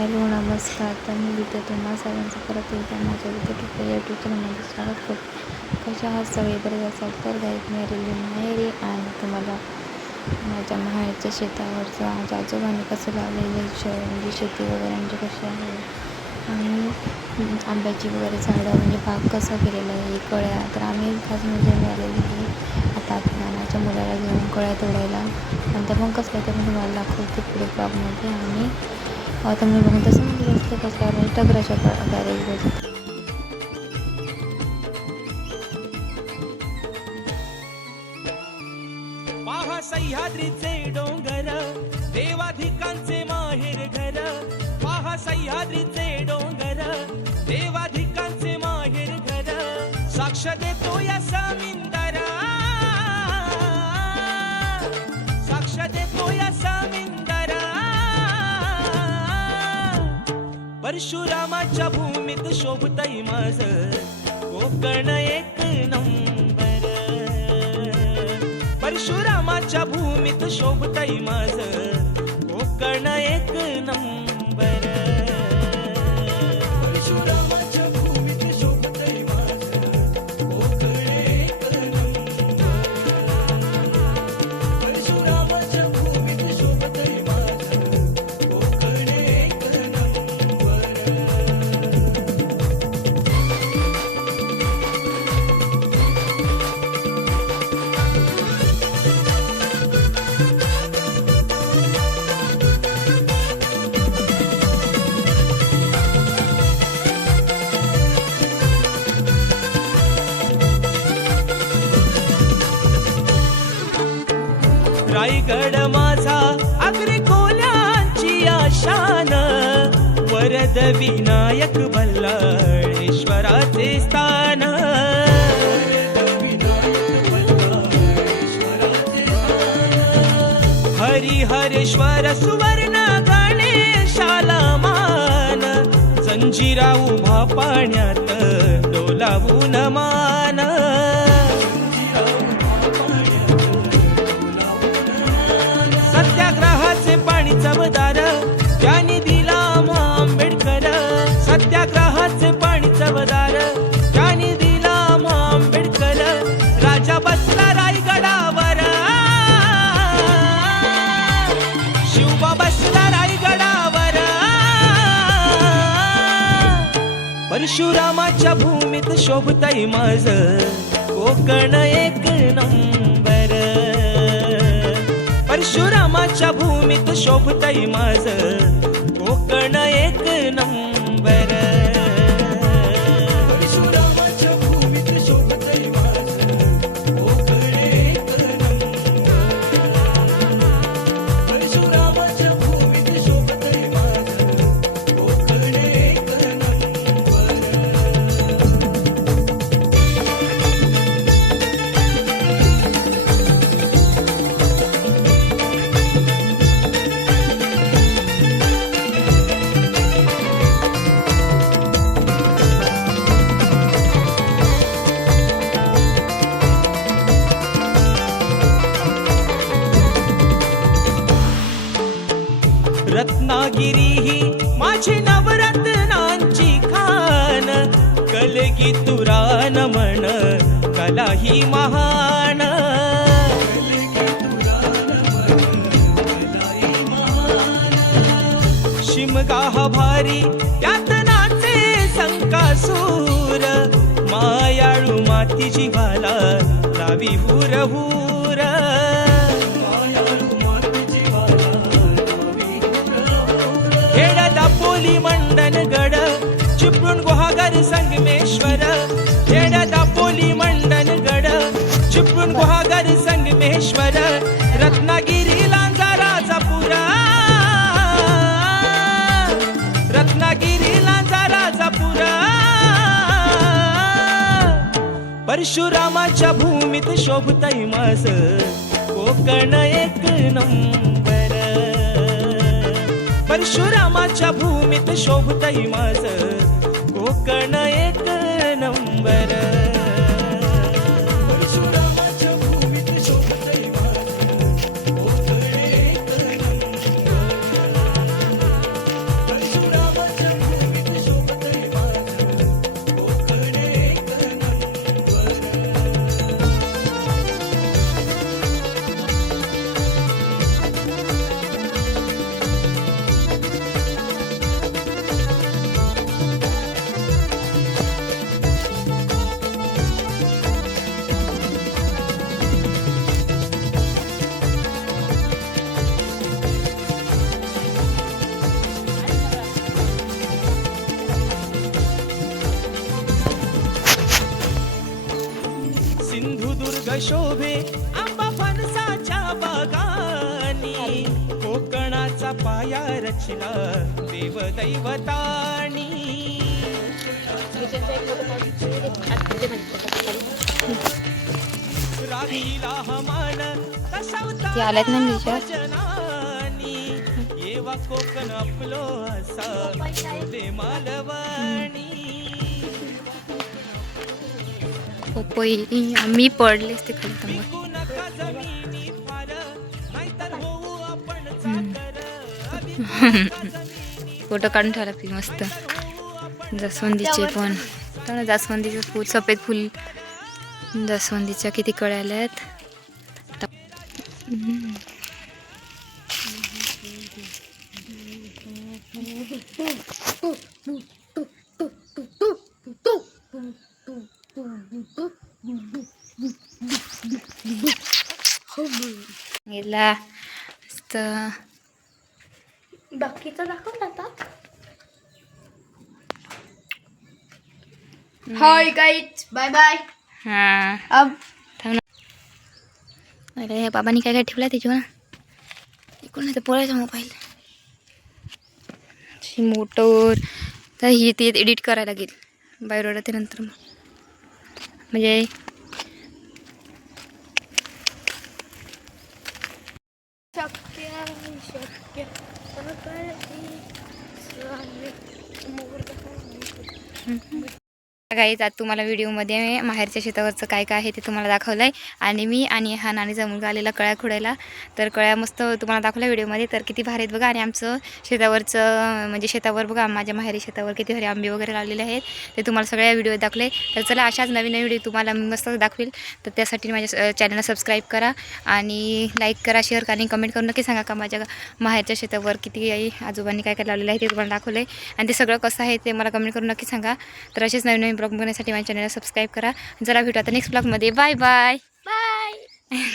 Hello नमस्कार. तर मी विद्या तुम्हा सर्वांचं परत एकदा माझ्या विद्यापीठ यूट्यूब चॅनलमध्ये स्वागत करतो. कशा आहात सगळे? बरेच असाल तर गाईत मी आलेली माहेरी आणि तुम्हाला माझ्या माहेरच्या शेतावरचं माझ्या आजोबांनी कसं लावलेलं श म्हणजे शेती वगैरे म्हणजे कशी आहे? आणि आंब्याची वगैरे झाडं म्हणजे बाग कसा केलेला आहे? कळ्या तर आम्ही खास मजा मिळालेली आहे आता नानाच्या मुलाला घेऊन कळ्या तोडायला. आणि त्या मग कसं आहे तर मी तुम्हाला दाखवते पुढे ब्लॉगमध्ये आणि आता बघून तसं म्हटलं असतं कसं म्हणजे टगराच्या प्रकारे सह्याद्रीचे डोंगर देवाधिकांचे माहेर घर. पहा सह्याद्रीचे डोंगर देवाधिकांचे माहेर घर. साक्ष देतो या सामिंदा परशुरामाच्या भूमीत शोभताई माझ. कोकण एक नंबर. परशुरामाच्या भूमीत शोभताई माझ. कोकण एक नंबर. रायगड माझा अग्री कोल्यांची आशान. वरद विनायक बल्लाळेश्वराचे स्थान. हरिहरेश्वर सुवर्ण गणेशाला मान. जंजिरा उभा पाण्यात डोलावून मान. परशुरामाच्या भूमीत शोभताई माझ. कोकण एक नंबर. परशुरामाच्या भूमीत शोभताई माझ. कोकण एक नंबर. रत्नागिरी. ही माझी नवरत्नांची खान कलगी तुरान म्हण कला ही महान. शिमगा हा भारी त्यात नाचे संकासूर मायाळू माती जीवाला लावी हुर हुर चिपळूण गुहागर संगमेश्वर येड्या दापोली मंडन गड. चिपळूण गुहागर संगमेश्वर रत्नागिरी लांजाराचा राजापुरा. रत्नागिरी लांजाराचा राजापुरा. परशुरामाच्या भूमीत शोभतय माझ कोकण एक नंबर. परशुरामाच्या भूमीत शोभतय माझ कोकण एक नंबर शोभे आंबा फणसाच्या बागानी. कोकणाचा पाया रचला देव दैवतानी रागीला हमान ते आल्यात ना येवा कोकण आपलो असा दे मालवणी पपई आम्ही पडलेच ते खाली थांबा. फोटो काढून ठेवला की मस्त जास्वंदीचे पण तर जास्वंदीचं फूल सफेद फुल जास्वंदीच्या किती कळ्या आल्यात हम्म. गेला मस्त. बाकीचं दाखवलं आता. हाय गाईज बाय बाय हा. अब. थांब ना. अरे बाबांनी काय काय ठेवलं त्याच्यावर? इकडून नाही तर पोळायचा मोबाईल ही मोटर. तर ही ते एडिट करायला लागेल. बाहेर ते नंतर मग. म्हणजे शक्य शक्य. काहीच आज तुम्हाला व्हिडिओमध्ये माहेरच्या शेतावरचं काय काय आहे ते तुम्हाला दाखवलं आहे आणि मी आणि हा नानीचा मुलगा आलेला कळ्या खुडायला तर कळ्या मस्त तुम्हाला दाखवल्या व्हिडिओमध्ये. तर किती भारी आहेत बघा. आणि आमचं शेतावरचं म्हणजे शेतावर बघा माझ्या माहेरी शेतावर किती भारी आंबे वगैरे लावलेले आहेत. ते तुम्हाला सगळ्या व्हिडिओ दाखवले तर चला अशाच नवीन नवीन व्हिडिओ तुम्हाला मी मस्त दाखवेल. तर त्यासाठी माझ्या चॅनलला सबस्क्राईब करा. आणि लाईक करा शेअर करा आणि कमेंट करून नक्की सांगा का माझ्या माहेरच्या शेतावर किती आई आजोबांनी काय काय लावलेलं आहे ते तुम्हाला दाखवलं आहे आणि ते सगळं कसं आहे ते मला कमेंट करून नक्की सांगा. तर असेच नवीन नवीन ब्लॉग बघण्यासाठी माझ्या चॅनलला सबस्क्राईब करा. जरा भेटू आता नेक्स्ट ब्लॉगमध्ये बाय बाय बाय